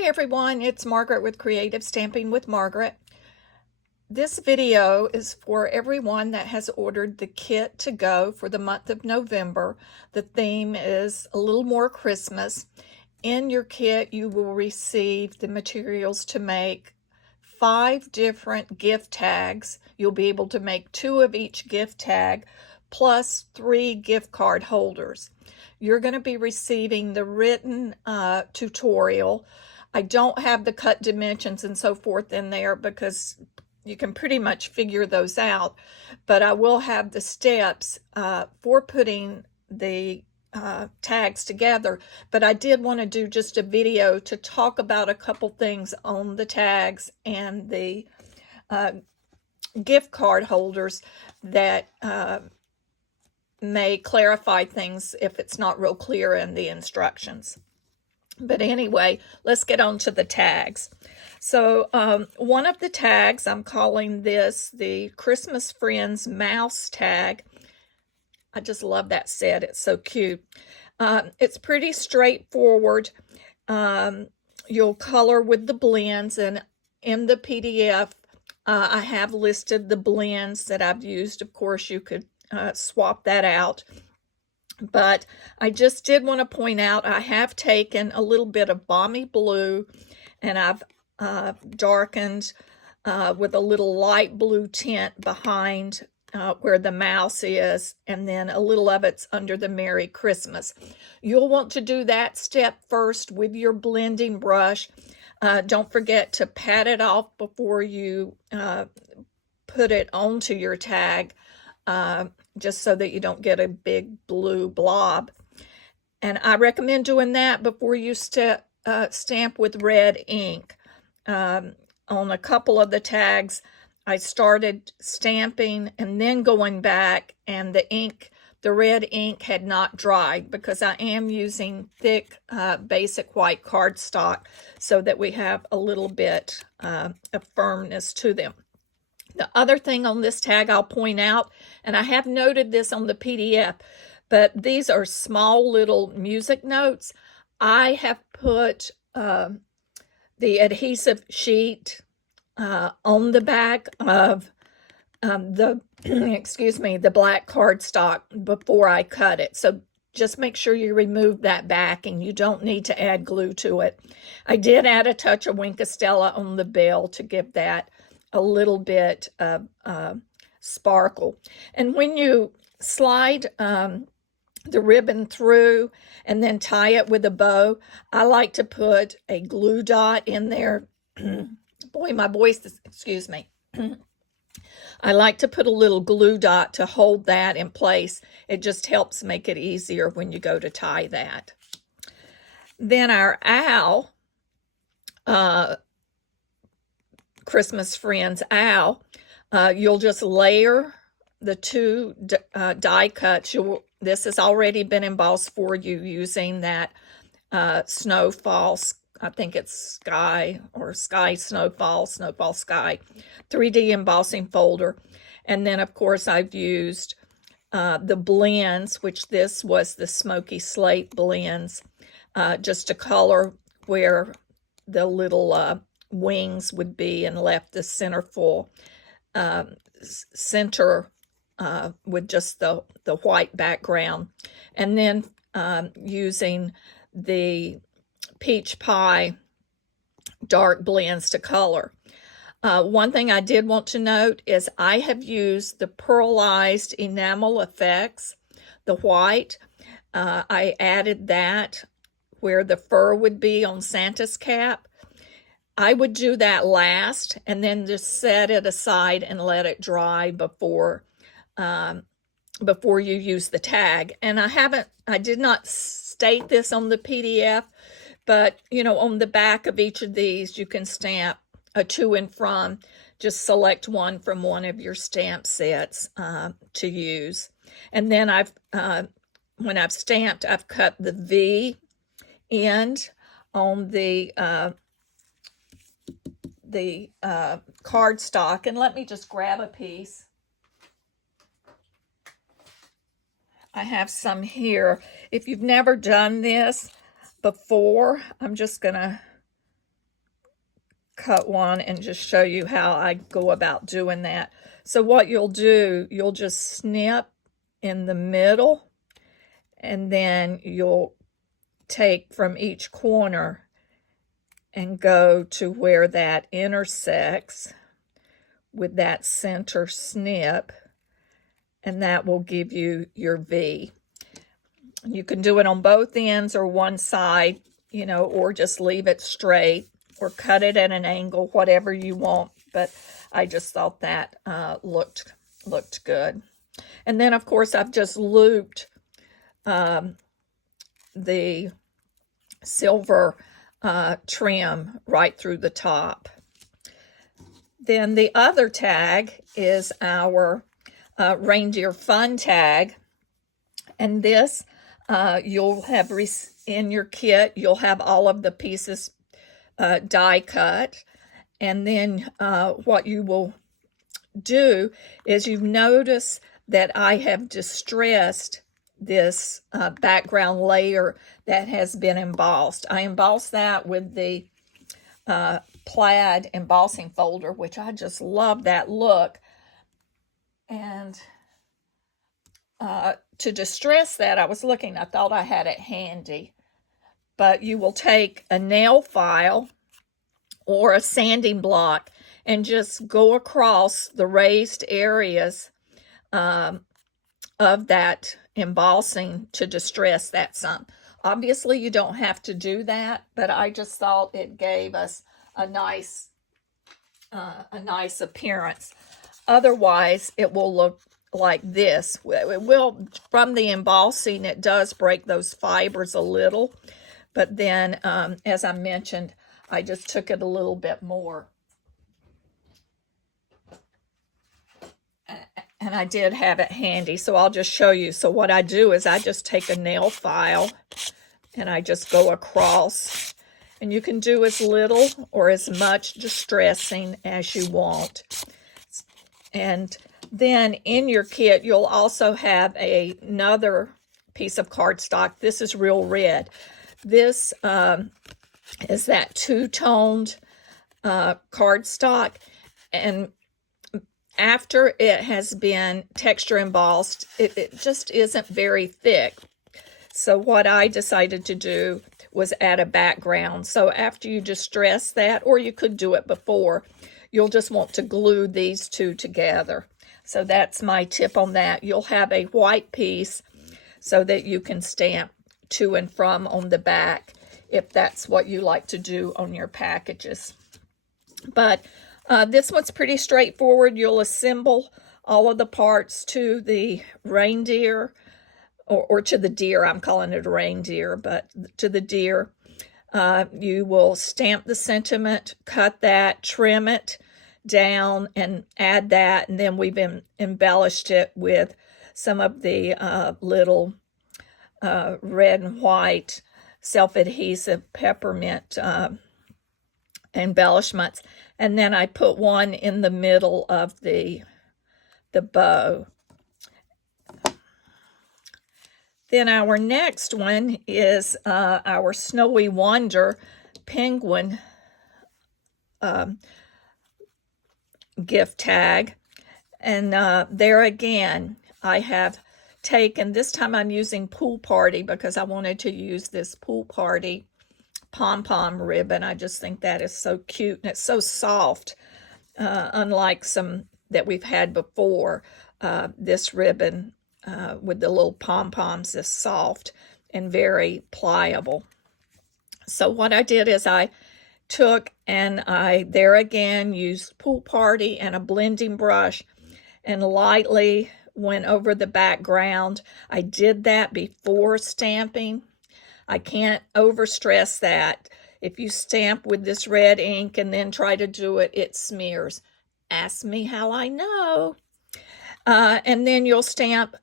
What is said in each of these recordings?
Hi everyone, it's Margaret with Creative Stamping with Margaret. This video is for everyone that has ordered the kit to go for the month of November. The theme is a little more Christmas. In your kit, you will receive the materials to make 5 different gift tags. You'll be able to make 2 of each gift tag, plus 3 gift card holders. You're going to be receiving the written tutorial. I don't have the cut dimensions and so forth in there because you can pretty much figure those out, but I will have the steps for putting the tags together. But I did want to do just a video to talk about a couple things on the tags and the gift card holders that may clarify things if it's not real clear in the instructions. But anyway, let's get on to the tags. So one of the tags, I'm calling this the Christmas Friends Mouse tag. I just love that set. It's so cute. It's pretty straightforward. You'll color with the blends, and in the PDF, I have listed the blends that I've used. Of course, you could swap that out. But I just did want to point out I have taken a little bit of Balmy Blue and I've darkened with a little light blue tint behind where the mouse is, and then a little of it's under the Merry Christmas. You'll want to do that step first with your blending brush. Don't forget to pat it off before you put it onto your tag. Just so that you don't get a big blue blob. And I recommend doing that before you stamp with red ink. On a couple of the tags, I started stamping and then going back, and the red ink had not dried because I am using thick basic white cardstock so that we have a little bit of firmness to them. The other thing on this tag I'll point out, and I have noted this on the PDF, but these are small little music notes. I have put the adhesive sheet on the back of the, the black cardstock before I cut it. So just make sure you remove that back, and you don't need to add glue to it. I did add a touch of Wink of Stella on the bell to give that a little bit of sparkle. And when you slide the ribbon through and then tie it with a bow, I like to put a glue dot in there. Boy, my voice is, excuse me. I like to put a little glue dot to hold that in place. It just helps make it easier when you go to tie that. Then our owl, Christmas Friends owl, you'll just layer the 2 die cuts. This has already been embossed for you using that Snowfall, I think it's Sky or Sky Snowfall Sky 3D embossing folder. And then of course I've used the blends, which this was the Smoky Slate blends, just to color where the little wings would be, and left the centerful center with just the white background. And then using the Peach Pie dark blends to color. One thing I did want to note is I have used the Pearlized Enamel Effects, the white. I added that where the fur would be on Santa's cap. I would do that last and then just set it aside and let it dry before you use the tag. And I did not state this on the PDF, but on the back of each of these, you can stamp a to and from. Just select one from one of your stamp sets to use. And then when I've stamped, I've cut the V end on the cardstock, and let me just grab a piece. I have some here. If you've never done this before, I'm just gonna cut one and just show you how I go about doing that. So what you'll do, you'll just snip in the middle, and then you'll take from each corner and go to where that intersects with that center snip, and that will give you your V. You can do it on both ends or one side, you know, or just leave it straight or cut it at an angle, whatever you want. But I just thought that looked good. And then, of course, I've just looped the silver trim right through the top. Then the other tag is our Reindeer Fun tag. And this, you'll have in your kit, you'll have all of the pieces die cut. And then what you will do is you notice that I have distressed this background layer that has been embossed. I embossed that with the plaid embossing folder, which I just love that look. And to distress that, I was looking, I thought I had it handy. But you will take a nail file or a sanding block and just go across the raised areas of that embossing to distress that some. Obviously, you don't have to do that, but I just thought it gave us a nice appearance. Otherwise, it will look like this. It will, from the embossing, it does break those fibers a little, but then, as I mentioned, I just took it a little bit more. And I did have it handy, so I'll just show you. So what I do is I just take a nail file and I just go across. And you can do as little or as much distressing as you want. And then in your kit, you'll also have another piece of cardstock. This is Real Red. This is that two-toned cardstock. And after it has been texture embossed, it just isn't very thick. So what I decided to do was add a background. So after you distress that, or you could do it before, you'll just want to glue these two together. So that's my tip on that. You'll have a white piece so that you can stamp to and from on the back if that's what you like to do on your packages. But this one's pretty straightforward. You'll assemble all of the parts to the reindeer, or to the deer. I'm calling it a reindeer, but to the deer. You will stamp the sentiment, cut that, trim it down, and add that. And then we've embellished it with some of the little red and white self-adhesive peppermint embellishments. And then I put one in the middle of the bow. Then our next one is our Snowy Wonder penguin gift tag. And there again, I have taken, this time I'm using Pool Party because I wanted to use this Pool Party pom-pom ribbon. I just think that is so cute, and it's so soft, unlike some that we've had before. This ribbon with the little pom-poms is soft and very pliable. So what I did is I took and I, there again, used Pool Party and a blending brush and lightly went over the background. I did that before stamping. I can't overstress that. If you stamp with this red ink and then try to do it, it smears. Ask me how I know. And then you'll stamp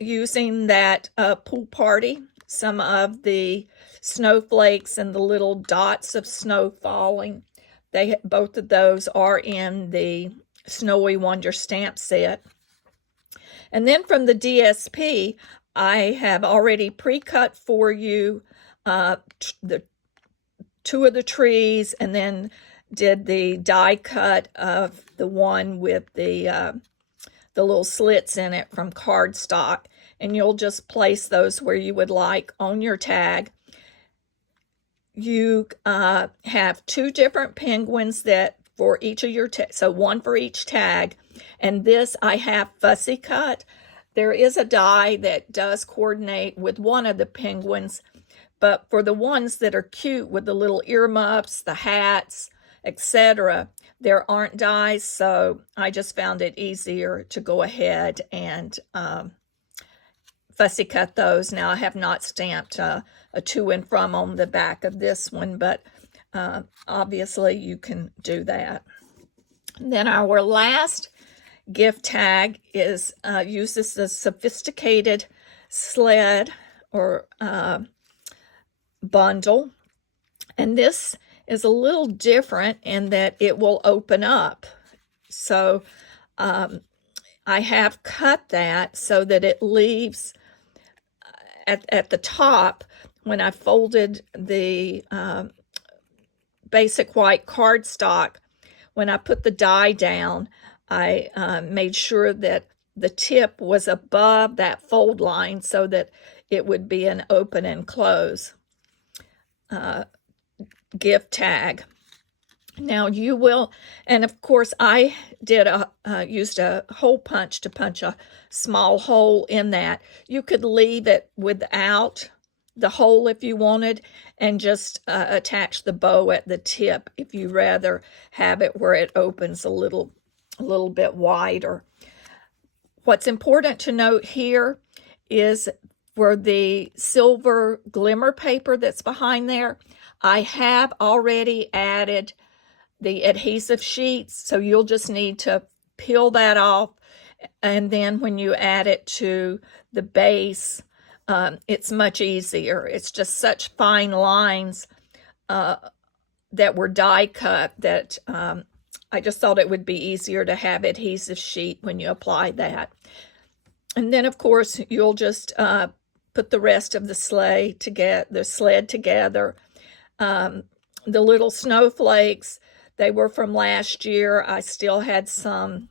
using that Pool Party, some of the snowflakes and the little dots of snow falling. Both of those are in the Snowy Wonder stamp set. And then from the DSP, I have already pre-cut for you the two of the trees, and then did the die cut of the one with the little slits in it from cardstock, and you'll just place those where you would like on your tag. You have two different penguins that for each of your tags, so one for each tag, and this I have fussy cut. There is a die that does coordinate with one of the penguins, but for the ones that are cute with the little earmuffs, the hats, etc., there aren't dies, so I just found it easier to go ahead and fussy cut those. Now I have not stamped a to and from on the back of this one, but obviously you can do that. And then our last gift tag is uses the sophisticated sled or bundle, and this is a little different in that it will open up. So I have cut that so that it leaves at the top. When I folded the basic white cardstock, when I put the die down, I made sure that the tip was above that fold line so that it would be an open and close gift tag. Now you will, and of course I did used a hole punch to punch a small hole in that. You could leave it without the hole if you wanted, and just attach the bow at the tip if you rather have it where it opens a little bit wider. What's important to note here is for the silver glimmer paper that's behind there, I have already added the adhesive sheets, so you'll just need to peel that off, and then when you add it to the base, it's much easier. It's just such fine lines that were die cut that I just thought it would be easier to have adhesive sheet when you apply that. And then of course you'll just put the rest of the sled together. The little snowflakes, they were from last year. I still had some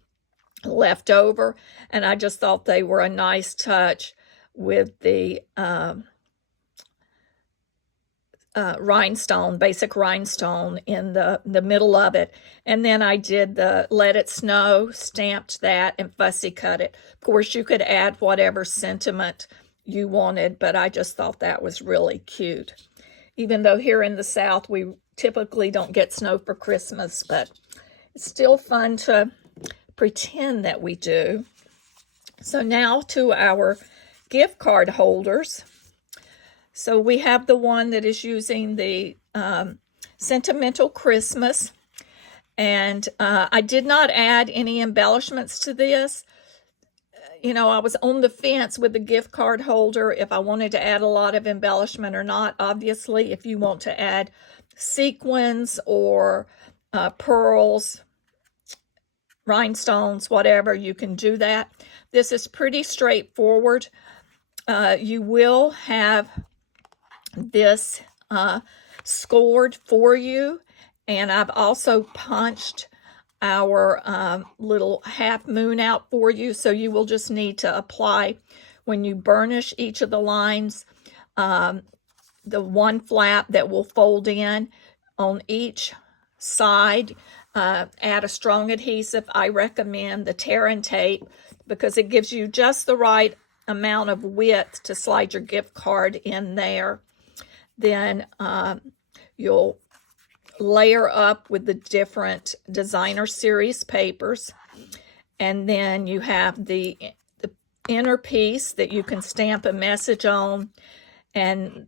left over, and I just thought they were a nice touch with the rhinestone, basic rhinestone in the middle of it. And then I did the Let It Snow, stamped that, and fussy cut it. Of course, you could add whatever sentiment you wanted, but I just thought that was really cute. Even though here in the South, we typically don't get snow for Christmas, but it's still fun to pretend that we do. So now to our gift card holders. So we have the one that is using the Sentimental Christmas, and I did not add any embellishments to this. You know, I was on the fence with the gift card holder if I wanted to add a lot of embellishment or not. Obviously, if you want to add sequins or pearls, rhinestones, whatever, you can do that. This is pretty straightforward. You will have this scored for you, and I've also punched our little half moon out for you, so you will just need to apply when you burnish each of the lines the one flap that will fold in on each side. Add a strong adhesive. I recommend the Terran tape because it gives you just the right amount of width to slide your gift card in there. Then you'll layer up with the different designer series papers, and then you have the inner piece that you can stamp a message on, and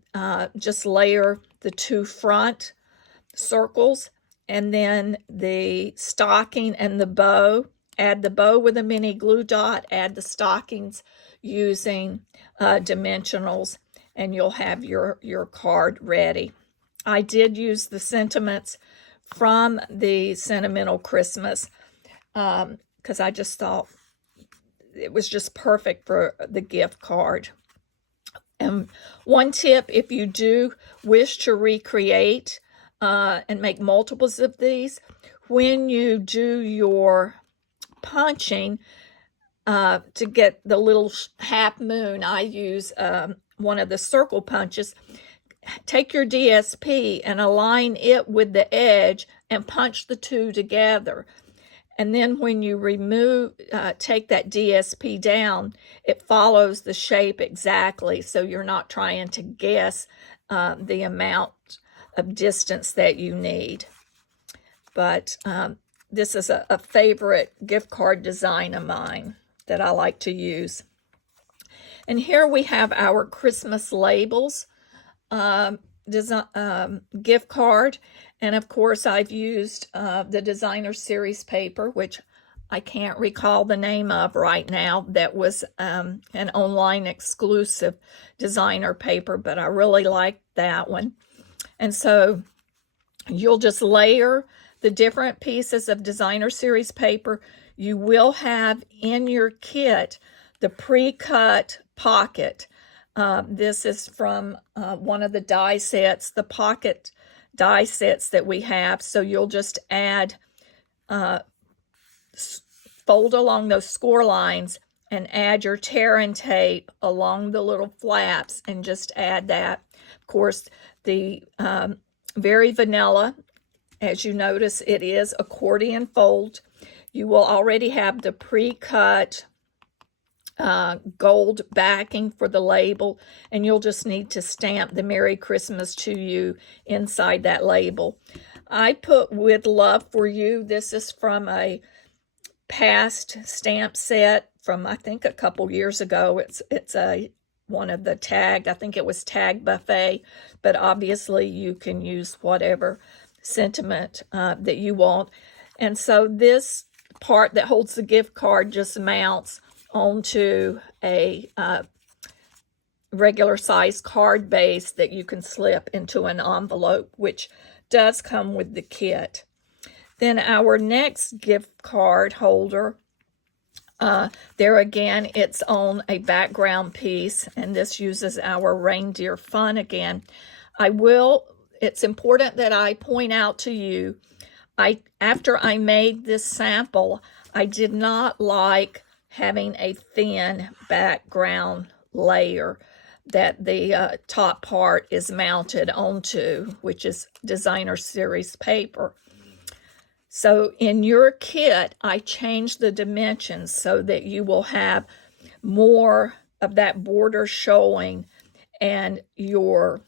just layer the two front circles, and then the stocking and the bow. Add the bow with a mini glue dot, add the stockings using dimensionals, and you'll have your card ready. I did use the sentiments from the Sentimental Christmas because I just thought it was just perfect for the gift card. And one tip, if you do wish to recreate and make multiples of these, when you do your punching, to get the little half moon, I use one of the circle punches. Take your DSP and align it with the edge and punch the two together. And then when you take that DSP down, it follows the shape exactly, so you're not trying to guess the amount of distance that you need. But this is a favorite gift card design of mine that I like to use. And here we have our Christmas labels gift card. And of course, I've used the Designer Series paper, which I can't recall the name of right now. That was an online exclusive designer paper, but I really liked that one. And so you'll just layer the different pieces of Designer Series paper. You will have in your kit the pre-cut pocket. This is from one of the die sets, the pocket die sets that we have. So you'll just add, fold along those score lines and add your tear and tape along the little flaps and just add that. Of course, the very vanilla, as you notice, it is accordion fold. You will already have the pre-cut gold backing for the label, and you'll just need to stamp the Merry Christmas to You inside that label. I put With Love for You. This is from a past stamp set from, I think, a couple years ago. It's one of the tag, I think it was Tag Buffet, but obviously you can use whatever sentiment that you want. And so this part that holds the gift card just mounts onto a regular size card base that you can slip into an envelope, which does come with the kit. Then our next gift card holder, there again, it's on a background piece, and this uses our reindeer fun again. It's important that I point out to you, after I made this sample, I did not like having a thin background layer that the top part is mounted onto, which is Designer Series paper. So in your kit, I changed the dimensions so that you will have more of that border showing, and your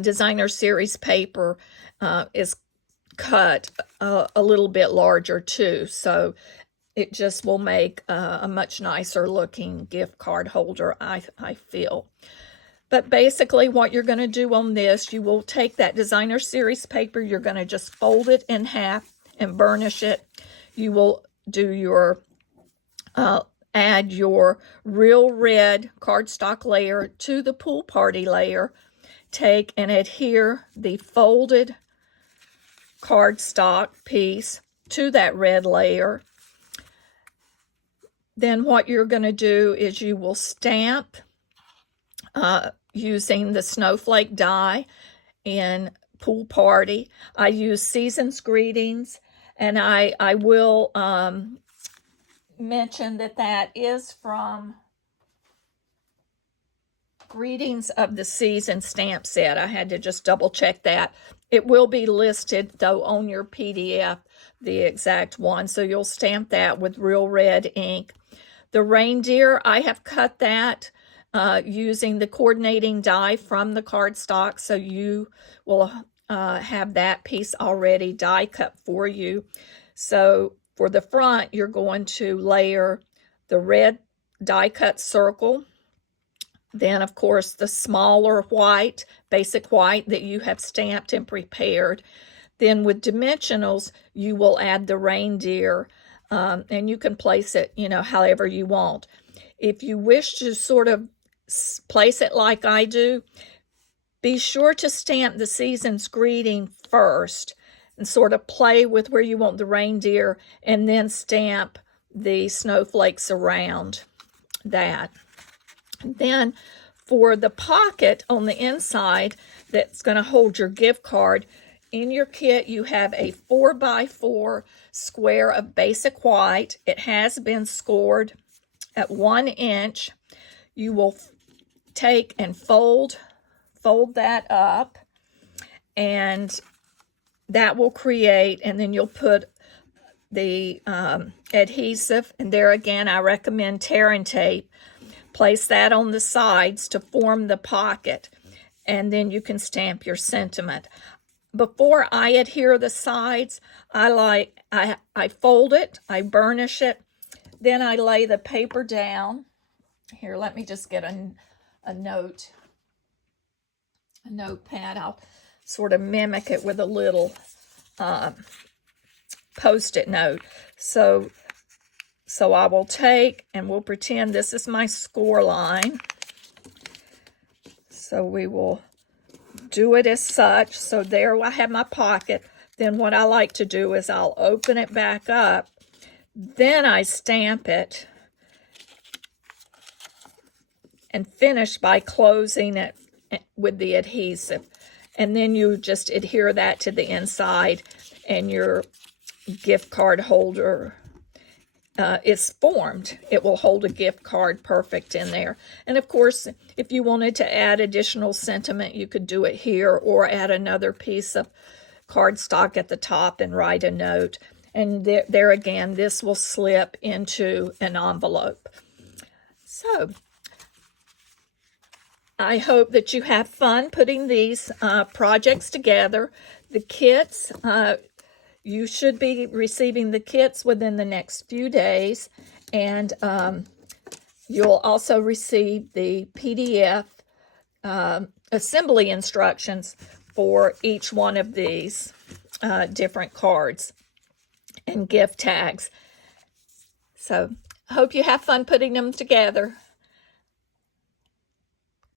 Designer Series paper is cut a little bit larger too. So it just will make a much nicer looking gift card holder, I feel. But basically what you're going to do on this, you will take that Designer Series paper, you're going to just fold it in half and burnish it. You will do your, add your Real Red cardstock layer to the Pool Party layer. Take and adhere the folded cardstock piece to that red layer. Then what you're going to do is you will stamp using the snowflake die in Pool Party. I use Season's Greetings, and I will mention that is from Greetings of the Season stamp set. I had to just double check that. It will be listed, though, on your PDF, the exact one. So you'll stamp that with Real Red ink. The reindeer, I have cut that using the coordinating die from the cardstock. So you will have that piece already die cut for you. So for the front, you're going to layer the red die cut circle. Then, of course, the smaller white, basic white that you have stamped and prepared. Then with dimensionals, you will add the reindeer, and you can place it, however you want. If you wish to sort of place it like I do, be sure to stamp the Season's Greeting first and sort of play with where you want the reindeer, and then stamp the snowflakes around that. Then for the pocket on the inside, that's going to hold your gift card. In your kit, you have a 4x4 square of basic white. It has been scored at 1 inch. You will take and fold that up, and that will create, and then you'll put the adhesive, and there again I recommend tear and tape. Place that on the sides to form the pocket, and then you can stamp your sentiment. Before I adhere the sides, I fold it, I burnish it, then I lay the paper down. Here, let me just get a notepad. I'll sort of mimic it with a little Post-it note. So I will take, and we'll pretend this is my score line. So we will do it as such. So there I have my pocket. Then what I like to do is I'll open it back up. Then I stamp it and finish by closing it with the adhesive. And then you just adhere that to the inside, and your gift card holder is formed. It will hold a gift card perfect in there. And of course, if you wanted to add additional sentiment, you could do it here, or add another piece of cardstock at the top and write a note. And there again, this will slip into an envelope. So I hope that you have fun putting these projects together. The kits, you should be receiving the kits within the next few days, and you'll also receive the PDF assembly instructions for each one of these different cards and gift tags. So I hope you have fun putting them together.